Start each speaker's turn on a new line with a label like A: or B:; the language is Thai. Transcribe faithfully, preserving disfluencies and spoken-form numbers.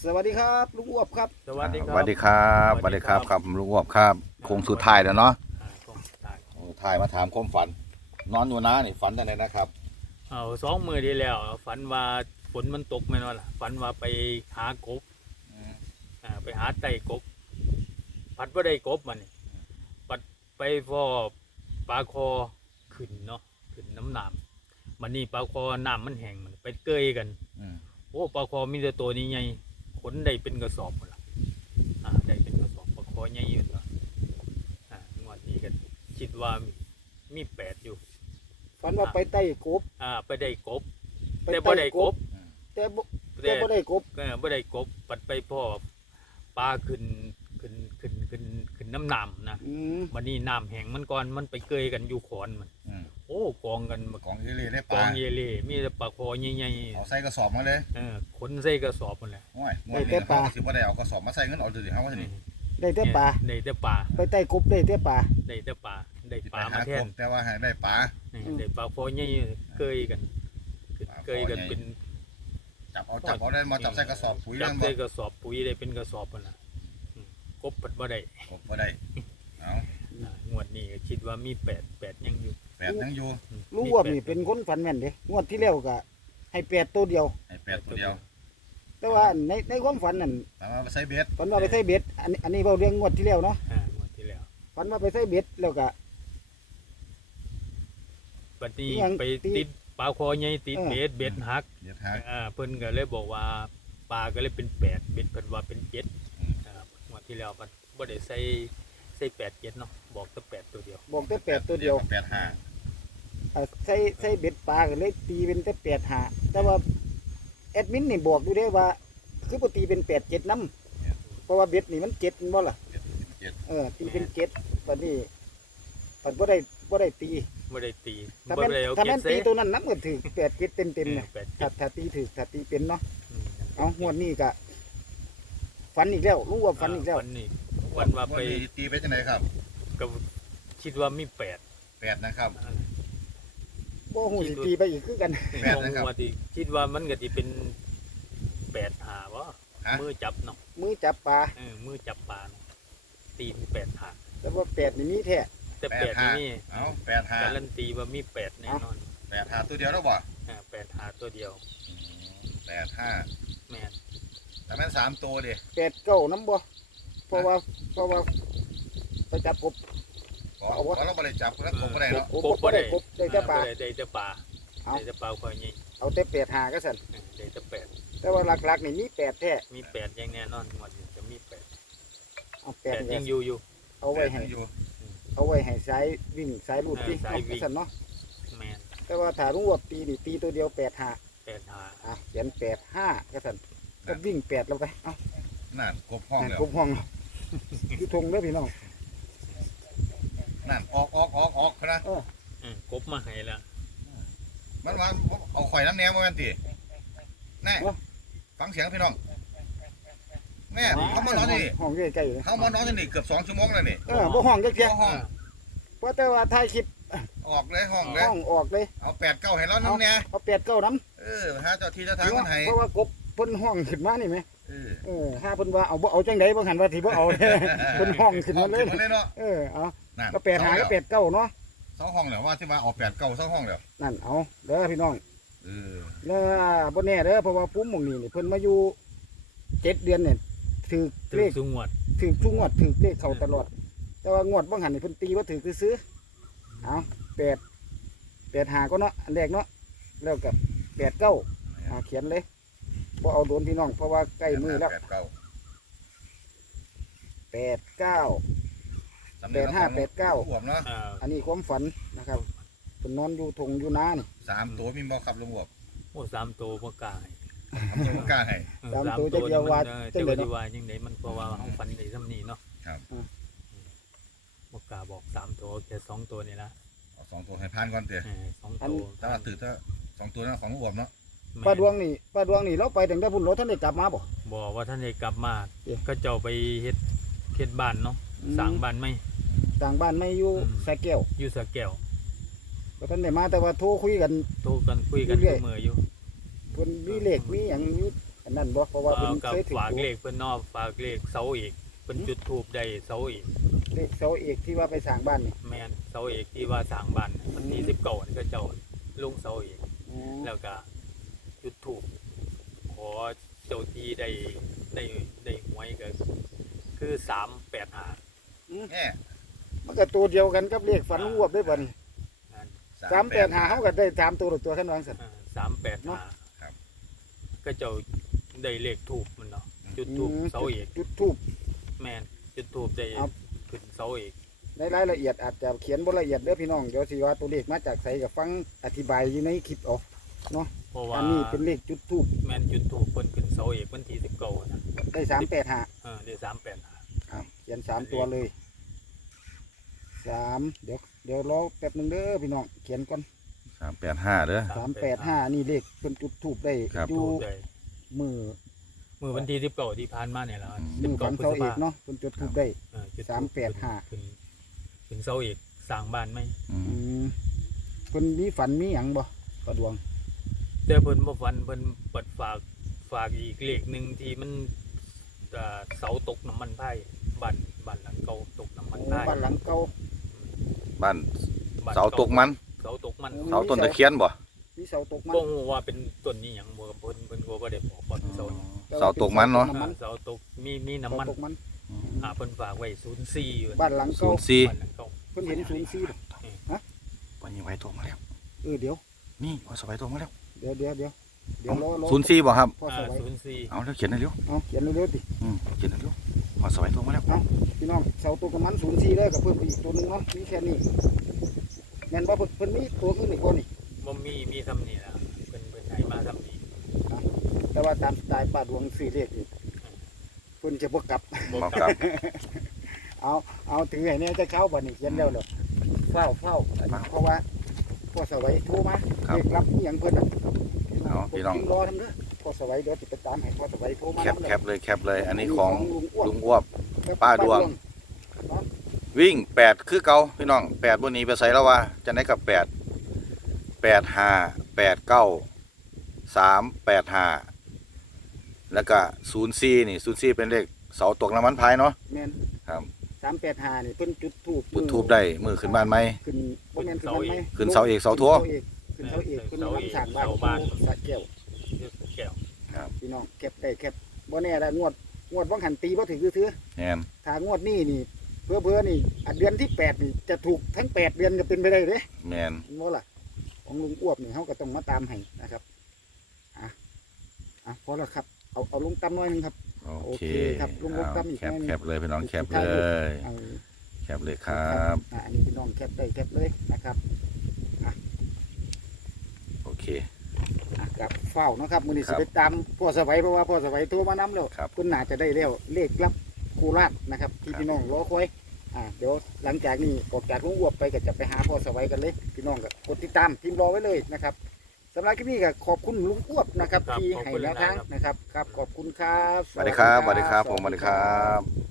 A: สวัสดีครับลุงอ้วบครับ
B: สวัสดีค
C: ส
B: รับ
C: วัสดีครับสวัสดีครับครับลุงอ้วบครับโค้งสุดท้ายแล้วเนาะ
B: อ่าของตาย
C: โอ้ถ่ายมาถามความฝัน นอนอยู่นะนี่ฝันได้เลยนะครับ
B: เอาสองมือดีแล้ว ฝันว่าฝนมันตกแม่นว่าล่ะฝันว่าไปหากบอ่าไปหาไต่กบพัดว่าได้กบมันปัดไปพอปลาคอขึ้นเนาะขึ้นน้ำน้ำมันนี่ปลาคอน้ำมันแห้งมันไปเกยกัน
C: อืม
B: โอ้ปลาคอมีแต่ตัวนี้ไงขนได้เป็นกระสอบหมดละอ่าได้เป็นกระสอบปลาคอใหญ่อยู่เนาะอ่างวดนี้ก็คิดว่ามีแปดอยู่
A: ฝันว่าไปไต่กบ
B: อ่าไปได้กบ
A: ไป
B: แต่บ่ได้กบ
A: แต่บ่
B: แต่
A: แต่บ่ได้กบ
B: ก็บ่ได้กบปัดไปพ่อปลาขึ้นขึ้นขึ้นขึ้นขึ้นน้ำน้ำนะ
A: อืม
B: วันนี้น้ำแห้งมันก่อนมันไปเกยกันอยู่ขอนมัน
C: อืม
B: โอ้กองกันมาก
C: องเอเล่ได้ป
B: กอ
C: ลาง
B: เยเล่มีแต่ปลาคอใหญ่
C: เอาใส่กระสอบมาเลย
B: ๆเออขนใส่กระสอบหมดเลย
C: โอ้ยงวดนี้เขาสิบ่ได้เอากระสอบมาใส่เงินเอาดูดิเขาว่าสิ
A: ได้แต่ปลา
B: ได้แต่ปลา
A: ไปไต่กบได้แต่ปลา
B: ได้แต่ปลาได้
C: สิ
B: ป
C: ไป
B: ลา
C: หา
B: มาแท
C: ก
B: น
C: บแต่ว่าให้ได้ปลา
B: นี่ได้ปลาคอใหญ่เกยกันขึ้นเกยกันเป็น
C: จับเอาจับเอาได้มาจับใส่กระสอบปุ๋ย
B: จั
C: เรื่
B: บ
C: องบ่
B: ใส่กระสอบปุ๋ยได้เป็นกระสอบหมดละอืมกบปัดบ่ได้
C: กบบ่ได้เอา
B: อ่างวดนี้ก็คิดว่ามีแปดแปดยังอยู่
C: แปดยังอยู่
B: อืม
A: ลุงอ้วบ
B: มี
A: นี่
B: แปด
A: เป็นคนฝันแม่นเด้งวดที่แล้วก็ให้แปดตัวเดียว
C: ให้แปดตัวเดียว
A: แต่ว่าในในความฝันนั่น
C: แต่ว่าไปใส่เบ็ด
A: ฝันว่าไปใส่เบ็ดอันนี้อันนี้เว้าเรื่องงวดที่แล้วเนาะ
B: อ่างวดที่แล้ว
A: ฝันว่าไปใส่เบ็ดแล้วก็
B: บัดนี้
A: ยัง
B: ไป
A: ติด
B: ติดปลาคอใหญ่ติด
A: เออ
B: เบ็ดเบ็ดหัก
C: เดี๋ยวทาง
B: อ่าเพิ่นก็เลยบอกว่าปลาก็เลยเป็นแปดเบ็ดเพิ่นว่าเป็นเจ็ด
C: อืม
B: นะครับงวดที่แล้วมันบ่ได้ใส่ใส่แปดเจ็ดเนาะบอกแต่แปดตัวเดียว
A: บอกแต่แปดตัวเดียว
C: แปดห้า
A: อ่าใส่ใส่เบ็ดปลาก็เลยตีเป็นแต่แปดหาแต่ว่าแอดมินนี่บอกอยู่เด้ว่า คือบ่ตีเป็นแปดเจ็ดนำเพราะว่าเบ็ดนี่มันเจ็ดแม่นบ่ล่ะ
C: เจ็ด
A: เออตีเป็นเจ็ดบัดนี้บัดบ่ได้บ่ได้ตี
B: บ่ได้ตี
A: ถ้า
B: บ่
A: แม่น
B: ได้เอา
A: ถ้า
B: เก็
A: แม่
B: บ
A: น
B: ใส่
A: ตีตัวนั้นนับก็ถือแปดเจ็ดเต็มเต็มๆเนี่ย
B: แปดเจ็
A: ถ้า
B: ด
A: ถ้าตีถือถ้าตีเป็นเนาะ
B: อืม
A: เอางวดนี้ก็ฝันอีกแล้วรู้ว่าฝันอีกแล้ว
B: วันนี้วันว่าไป
C: ตีไปจังไหนครับ
B: ก็คิดว่ามีแปด
C: แปดนะครับ
B: อ่า
A: บ่ฮู้สิตีไปอีกคือกัน
C: แปดนะครับ
B: งว่าที่คิดว่ามันก็สิเป็นแปดหาบ่
C: ฮะ
B: มือจับเนาะ
A: มือจับปลา
B: เออมือจับปลาเนาะตีนแปดหา
A: แต่ว่าแปดนี่มีแท้
B: แต่
C: แป
B: แป
C: ด
B: ด
C: ห้า
B: นี่
C: เอาแปดห้า
B: การันตีว่ามีแปดแน่นอน
C: แปดห้าตัวเดียวแล้วบ่
B: อ่าแปดหาตัวเดียว
C: แปดห้า
B: แม่น
C: แต่แม่นสามตัวดิ
A: แปดเก้าน้ำบ่เพราะว่าเพราะว่าไปจับกบ
C: ขอขอเราบริจับแล้วผมก็ได้เนาะ
A: กบบ่ได้กบได้แต่ปลา
B: อ่ได้แต่ปลา
A: เอา
B: ได้แต่ปลาคอยนี่
A: เอาแต่แปดหาก็สั่น
B: เออได้แต่แปด
A: แต่ว่าหลักๆนี่มีแปดแท้
B: มีแปดอยังแน่นอนหมดนี่จะมีแปด
A: เอาแป
B: แป
A: ด
B: ด
A: ก็
B: ยังอยู่อยู่
A: เอาไว้ให้
C: อยู่
A: เอาไว้ให้สายวิ่งสายลูด
B: เออ
A: ที่
B: สายวิ่ง
A: สั่นเนาะ
B: แม่น
A: แต่ว่าถ้ารู้ว่าตีนี่ตีตัวเดียวแปดหา
B: แปดหา
A: อ่ะเขียนแปดห้าก็สั่นก็วิ่งแปดลงไปเอ้า
C: นั่นกบห้อง
A: นั่น
C: แล้ว
A: กบห้องคือทงเด้อพี่น้อง
C: นั่นออกออกออกออกนะ
B: เออกบมาให้ละ
C: มันว่าเอาข่อยน้ำแหนมมาแม่นตีแน่ฟังเสียงพี่น้องแม่เขามานอนที่นี่
A: ห้องใกล้ๆเลย
C: เขามานอนที่นี่เกือบสองชั่วโมงแล้วนี่
A: เออบ่ห้องจักเที่ย
C: ห้อง
A: เพราะแต่ว่าถ่ายคลิป
C: ออกเลยห้องเลย
A: ห้องออกเลย
C: เอาแปดเก้าให้เราน้ำแหนม
A: เอาแปดเก้าน้ำ
C: เออหาเจ้าที่เจ้าทางมันให้
A: เพราะว่ากบเพิ่นห้องขึ้นมานี่ไหม
C: เออ
A: เออถ้าเพิ่นว่าเอาบ่เอาจังไดบ่หันว่าสิบ่เอา เพิ่นห้องขึ้นมาเลย
C: ขึ้นมาเลยเนาะ
A: เออเอา
C: นั่น
A: ก็แปดหาก็แปดเก้าเนาะ
C: สองห้องแล้วว่าที่ว่าเอาแปดเก้าสองห้องแล้ว
A: นั่นเอาเด้อพี่น้อง
C: เออ
A: แล้วบ่แน่เด้อเพราะว่าพุ่มหม่องนี้นี่เพิ่นมาอยู่เจ็ดเดือนเนี่ยถือ
B: ถึ
A: เล
B: ง
A: ข
B: สูงหวด
A: ถือทุกงวดถือเลขเข้าตลอด แต่ว่างวดบ่หันนี่เพิ่นตีว่าถือซื้อๆเอาแปดแปดหาก็เนาะอันแรกเนาะแล้วก็แปดเก้าอ่าเขียนเลยบ่เอาโดนพี่น้องเพราะว่าใกล้มือแล้ว
C: แปดเก้า
A: แปดเก้า แปดห้าแปดเก้า
C: รวมเนาะ
B: อ่า
A: อันนี้ความฝันนะครับเป็นนอนอยู่ทงอยู่นานี่
C: สามตัวมีบ่ครับรวม
B: โอ้สามตัวบ่กล้าให้
C: ทำตัวกล้าให้
B: เออ
A: สามตัวจะเดียวว่า
B: เออ
A: จั
B: จะ
A: งได
B: เดี
A: เนาะ
B: ยวว่าจังไดมันเพราะว่าห้องฝันได้ซ้ำนี้เนาะ
C: ครับ
B: บ่กล้าบอกสามตัวแค่สองตัวนี่ละ
C: เอาสองตัวให้ผ่านก่อนเตะ
B: เออสองตัว
C: ถ้าว่าตื่นถ้าสองตัวนั้นของรวมเนาะ
A: ป้าดวงนี่ป้าดวงนี่เราไปถึงได้พุ่นรถท่านได้กลับมาบ่
B: บอกว่าท่านได้กลับมา
A: เอ๊ะ
B: ก็เจ้าไปเฮ็ดเฮ็ดบ้านเนาะสร้างบ้านไหม
A: ต่างบ้านไม่อยู่
B: อืม
A: สายแก้ว
B: อยู่สระแก้ว
A: ก็ท่านได้มาแต่ว่าโทรคุยกัน
B: โทรกันคุยกัน
A: เรื่
B: เส
A: อยๆ
B: มออยู่
A: เพิ่นมีเลขมีหยังอยู่อันนั้นบ่เพราะว่าเพิ่น
B: เอากับ
A: เคยถือ
B: ฝากเลขเพิ่นเนอกฝากเลขเสาอีกเพิ่นจุดทูบได้เสาอีก
A: เลขเสาเอกที่ว่าไปสร้างบ้านนี่
B: แม่นเสาเอกที่ว่าสร้างบ้านวันที่สิบเก้านี่ก็เจ้าลงเสาเอก
A: อืม
B: แล้วก็จุดทูบขอเจ้าที่ได้ได้ได้หวยก็คือสามแปดห้า
C: แน่
A: มันก็ตัวเดียวกันกับเลขฝันรวบได้บ่นี่
C: สา
A: สาม มแปดห้าเฮาก็ได้สามตัวตัวคันวางซั่น
B: สามแปดห้า
C: ครับ
B: ก็เจ้าได้เลขทูบมันเนาะจุดทูบเสาเอก
A: จุดทูบ
B: แม่นจุดทูบได้
A: ครับ
B: ขึ้นเสาเอก
A: ในรายละเอียดอาจจะเขียนบ่ละเอียดเด้อพี่น้องเดี๋ยวสิว่าตัวเลขมาจากไสก็ฟังอธิบายอยู่ในคลิปเอา
B: เพราะว่า
A: อันนี้เป็นเลขจุดทูบ
B: แม่นจุดทูบเพิ่นขึ้นเสาเอกวันที่สิบเก้านะ
A: ได้สามแปดห้า
B: เออได้สามแปดห้า
A: เขียนสามตัวเลยสามเดี๋ยวเดี๋ยวรอแป๊บหนึงเด้อพี่น้องเขียนก่อน
C: สามแปดห้าเด้อ
A: สามแปดห้านี่เลขเป็นจุดทูบได้
C: ครับ
A: อยู่
B: ทูบได้
A: มือ
B: มือวันที่สิบเก้าที่ผ่านมาเนี่ยแหละ
C: อืม
B: สิ
A: มื
B: บ
A: อ
B: เก้า
A: ฝัน
B: พฤ
A: เสา
B: ษ
A: เอ
B: ภาก
A: เนาะเป็นจุดทูบได้
B: เออจุดธูป
A: สามแปดห้า
B: ขึ้นขึ้นเสาเอกสร้างบ้านไหม
C: อืม
A: อืมเพิ่นมีฝันมีหยังบ่กระดวง
B: แต่เพิ่นบ่ฟันเพิ่นเปิดฝากฝากอีกเลขหนึ่งที่มันเอ่อเสาตกน้ำมันไผ่บ้านบ้านหลังเก่าตกน้ำมัน
A: โอ้
B: ไผ่
A: บ้านหลังเก่า
C: บ้าน
B: บ้น
C: เสาตกมัน
B: เสาตกมัน
A: โอ้
C: เสาต้นตะเคียนบ่
A: มีเสาตกมัน
B: บ่ฮู้ว่าเป็นต้นนี้หยังบ่เพิ่นเพิ่นก็บ่ได้บอกว่าเป็นเสาหยัง
C: เสาตกมันเนาะ
A: ำมัน
B: เสาตกมีมี
A: เสา
B: น้ำมัน
A: ตกมัน
B: อ่าเพิ่นฝากไว้ศูนย์สี่อยู่
A: บ้านหลัง
C: ศู
A: เก่าน
C: ย์สี่
B: บ้านหลังเก่า
A: เพิ่นเห็นศูนย์สี่
C: วันนี้ไว้ตัวมาแล้ว
A: เออเดี๋ยว
C: นี่เอาสบายตัวมาแล้ว
A: เดี๋ยวเดี๋ยวเดี๋ยวเดี๋ยวรอรอ
C: ศูนย์สี่บ่ครับ
A: พ่อส
B: อ่า
A: วัย
B: ศูนย์สี่
C: เอาแล้วเขียนให้เร็ว
A: เอาเขียนเร็วๆดิ
C: อืมเขียนให้เร็วเอาสบายตัวมาแล้ว
A: พี่น้องเสาตกมันศูนย์สี่เลยกับเพิ่มไปอีกตัวหนึงเนาะมีแค่นี้แม่นบ่เพิ่นเพิ่นมีตัวอื่นอีกบ่นี่
B: บ่มีมีทำนี่ล่ะเพิ่นเพิ่นให้มาทำนี่
A: แต่ว่าตามสไตล์ป้าดวงสี่เลขนี่เพิ่นจะบ่กลับ
B: บ่
C: บอก
B: ก
C: ค
B: ลั
C: รั
B: บบ
A: เอาเอาถือให้เนี่ยจะเข้าบ่นี่เขียนแล้วเหรอเฝ้าเฝ้าเพราะว่าพ่อสวัยโทรมาเรียกรับอหย่างเพิ่นน่ะ
C: เอาพี่น้อง
A: ผมรอทำเด้อพ่อสวัยเดี๋ยวสิไปตามให้พ่อสวัยโทรมา
C: แคป
A: นำ
C: แคปเลยแคปเลย อันนี้ของ
A: ลุงอ้วน
C: ลุงอ้วบ ป้าดวง วิ่งแปดคือเก่าพี่น้องแปดบนนี้ไปใส่แล้วว่าจะได้กับแปดแปดห้าแปดเก้าสามแปดห้าแล้วก็ศูนย์สี่นี่ศูนย์สี่เป็นเลขเสาตกน้ำมันพายเนาะ
A: แม่น
C: ครับ
A: สามแปดห้านี่เพิ่นจุดทูบ
C: จุดทูบได้มือขึ้นบ้านไหม
A: ขึ้นบ่แม่นขึ้นบ้านไหม
C: ขึ้นเสาเอกเสาโท
A: ขึ้นเสาเอกขึ้นเสาเอกขึ้นน้ำสร้างบ้านสระแก้ว
B: ชื่อแก้ว
A: พี่น้องเก็บได้เก็บบ่แน่ละงวดงวดว่างหันตีบ่ถือคือถือ
C: แนน
A: ถ้างวดนี้นี่เพื่อเพื่อๆนี่อันเดือนที่แปดนี่จะถูกทั้งแปดเดือนก็เป็นไปได้เด้
C: แมน
A: บ่ล่ะของลุงอ้วบนี่เฮาก็ต้องมาตามให้นะครับอ่ะอ่ะพอแล้วครับเอาเอาลงตำหน่อยหนึงครับ
C: โอ
A: โอ
C: เค
A: เคครับลุงลง
C: เอา
A: ตำอีก
C: แคป
A: หน่อยหนึ่ง
C: แคปเลยพี่น้องแคปเลย
A: เอา
C: แคปเลยครับ
A: อ่ะอันนี้พี่น้องแคปได้แคปเลยนะครับ
C: โอเค
A: อ่ะกับเฝ้านะครับมื้อนี้
C: ครั
A: สิ
C: บ
A: ไปตามพ่อสวัยเพราะว่าพ่อสวัยโทรมานํแล้ว
C: ครับ
A: เพิ่นน่าจะได้แล้วเลขลับโคราชนะครับ ที่
C: ครับ
A: พี่น้องรอคอยอ่าเดี๋ยวหลังจากนี้ออกจากลุงอ้วบไปก็จะไปหาพ่อสวัยกันเลย พี่น้องก็กดติดตามพิมพ์รอไว้เลยนะครับสำหรับคลิปนี้ก็ขอบคุณลุงอ้วบนะครับ ที่ให้แนวทางนะครับครับขอบคุณครับ
C: สวัสดีครับสวัสดีครับผมสวัสดีครับ